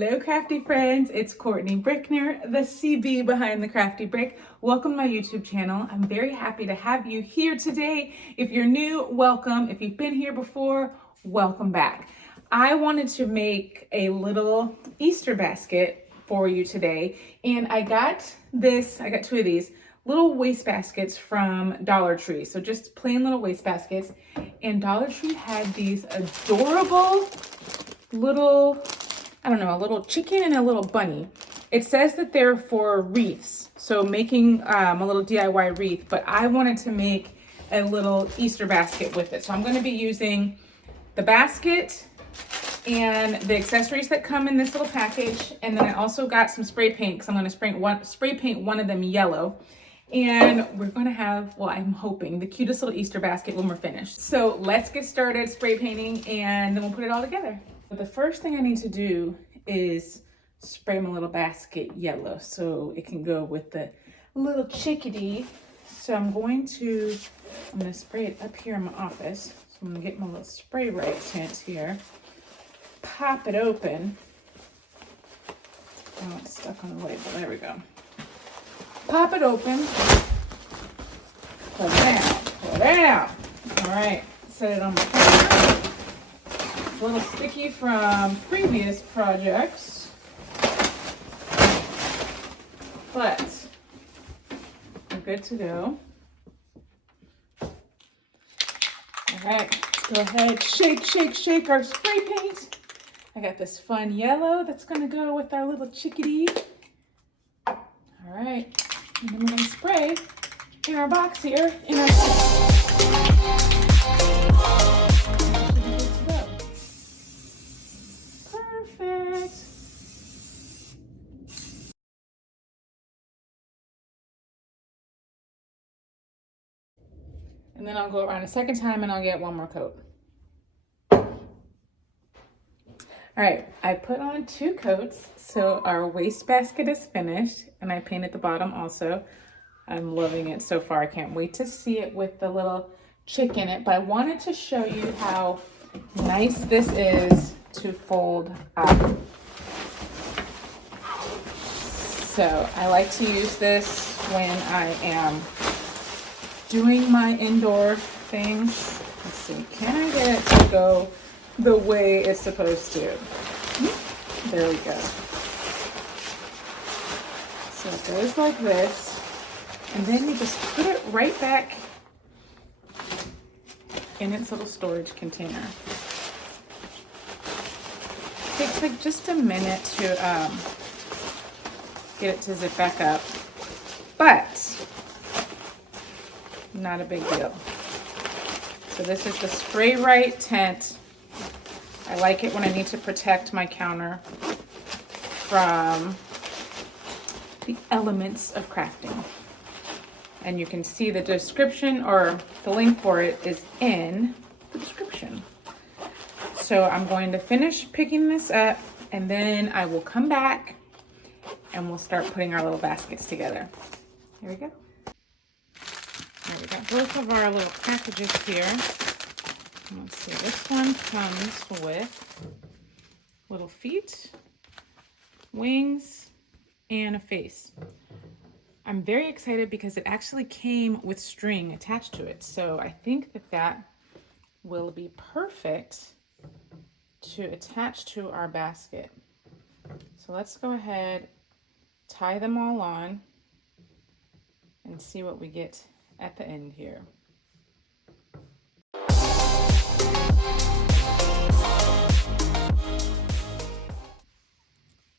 Hello crafty friends, it's Courtney Brickner, the CB behind the Crafty Brick. Welcome to my YouTube channel. I'm very happy to have you here today. If you're new, welcome. If you've been here before, welcome back. I wanted to make a little Easter basket for you today, and I got two of these little waste baskets from Dollar Tree. So just plain little waste baskets, and Dollar Tree had these adorable little, I don't know, a little chicken and a little bunny. It says that they're for wreaths, so making a little DIY wreath, but I wanted to make a little Easter basket with it. So I'm going to be using the basket and the accessories that come in this little package, and then I also got some spray paint because I'm going to spray paint one of them yellow. And we're going to have, well, I'm hoping, the cutest little Easter basket when we're finished. So let's get started spray painting and then we'll put it all together. But the first thing I need to do is spray my little basket yellow so it can go with the little chickadee. So I'm going to spray it up here in my office. So I'm going to get my little spray right tint here. Pop it open. Oh, it's stuck on the label. There we go. Pop it open. Put it out. Put it out. All right. Set it on my counter. It's a little sticky from previous projects, but we're good to go. All right. Go ahead. Shake, shake, shake our spray paint. I got this fun yellow that's going to go with our little chickadee. All right. And then we're going to spray in our box here in our perfect. And then I'll go around a second time and I'll get one more coat. All right, I put on 2 coats, so our waste basket is finished, and I painted the bottom also. I'm loving it so far. I can't wait to see it with the little chick in it, but I wanted to show you how nice this is to fold up. So I like to use this when I am doing my indoor things. Let's see, can I get it to go the way it's supposed to? There we go. So it goes like this, and then you just put it right back in its little storage container. It takes like just a minute to get it to zip back up, but not a big deal. So this is the Spray Right tint. I like it when I need to protect my counter from the elements of crafting. And you can see the description, or the link for it is in the description. So I'm going to finish picking this up, and then I will come back and we'll start putting our little baskets together. Here we go. All right, we got both of our little packages here. Let's see, this one comes with little feet, wings, and a face. I'm very excited because it actually came with string attached to it. So I think that that will be perfect to attach to our basket. So let's go ahead, tie them all on, and see what we get at the end here.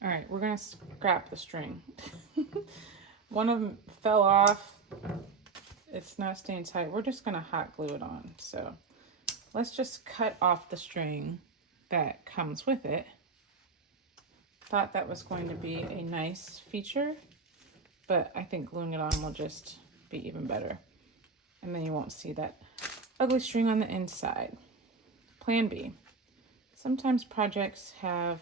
All right, we're gonna scrap the string. One of them fell off. It's not staying tight. We're just gonna hot glue it on. So let's just cut off the string that comes with it. Thought that was going to be a nice feature, but I think gluing it on will just be even better. And then you won't see that ugly string on the inside. Plan B. Sometimes projects have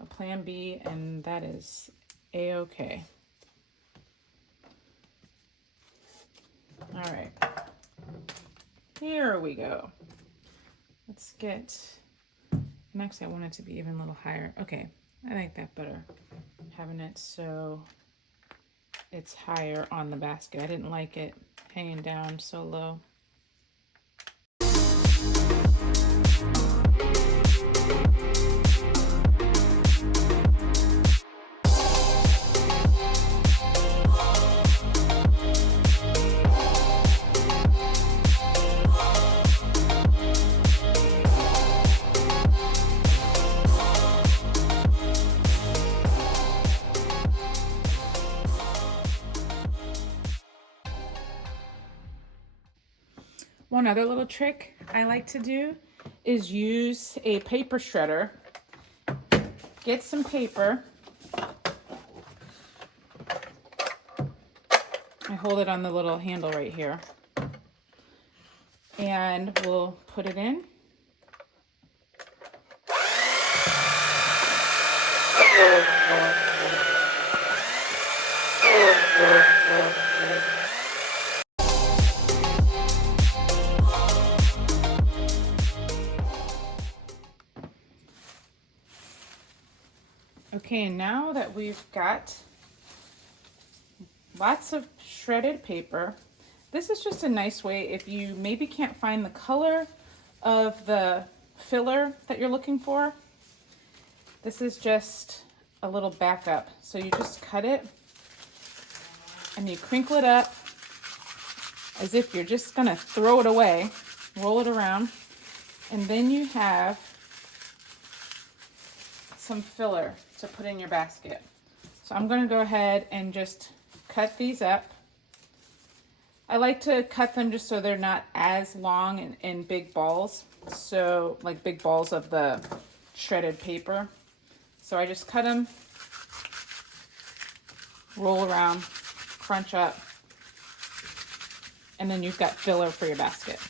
a plan B, and that is a-okay. All right, here we go. Let's get, and actually I want it to be even a little higher. Okay, I like that better, having it so it's higher on the basket. I didn't like it hanging down so low. One other little trick I like to do is use a paper shredder. Get some paper. I hold it on the little handle right here. And we'll put it in. Okay, and now that we've got lots of shredded paper, this is just a nice way if you maybe can't find the color of the filler that you're looking for. This is just a little backup. So you just cut it and you crinkle it up as if you're just gonna throw it away, roll it around, and then you have some filler to put in your basket. So I'm gonna go ahead and just cut these up. I like to cut them just so they're not as long in big balls. So like big balls of the shredded paper. So I just cut them, roll around, crunch up, and then you've got filler for your basket.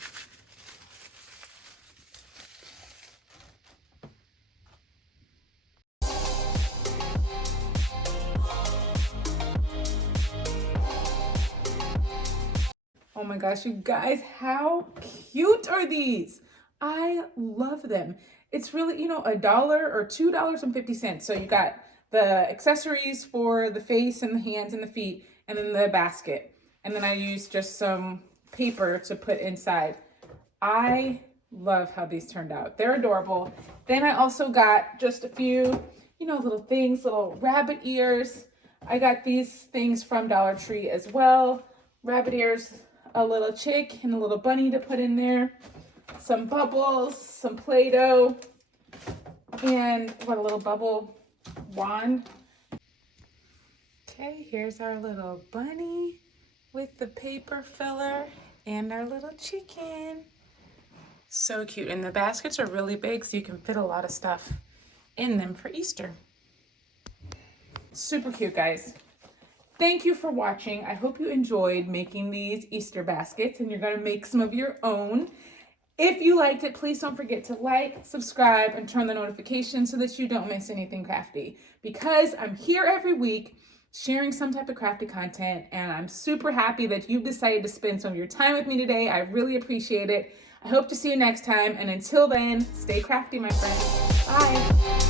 Oh my gosh, you guys, how cute are these? I love them. It's really, you know, $1 or $2.50. So you got the accessories for the face and the hands and the feet, and then the basket. And then I use just some paper to put inside. I love how these turned out. They're adorable. Then I also got just a few, you know, little things, little rabbit ears. I got these things from Dollar Tree as well. Rabbit ears, a little chick and a little bunny to put in there, some bubbles, some Play-Doh, and what, a little bubble wand. Okay, here's our little bunny with the paper filler and our little chicken. So cute, and the baskets are really big so you can fit a lot of stuff in them for Easter. Super cute, guys. Thank you for watching. I hope you enjoyed making these Easter baskets and you're gonna make some of your own. If you liked it, please don't forget to like, subscribe, and turn the notifications so that you don't miss anything crafty. Because I'm here every week sharing some type of crafty content, and I'm super happy that you've decided to spend some of your time with me today. I really appreciate it. I hope to see you next time, and until then, stay crafty, my friends. Bye.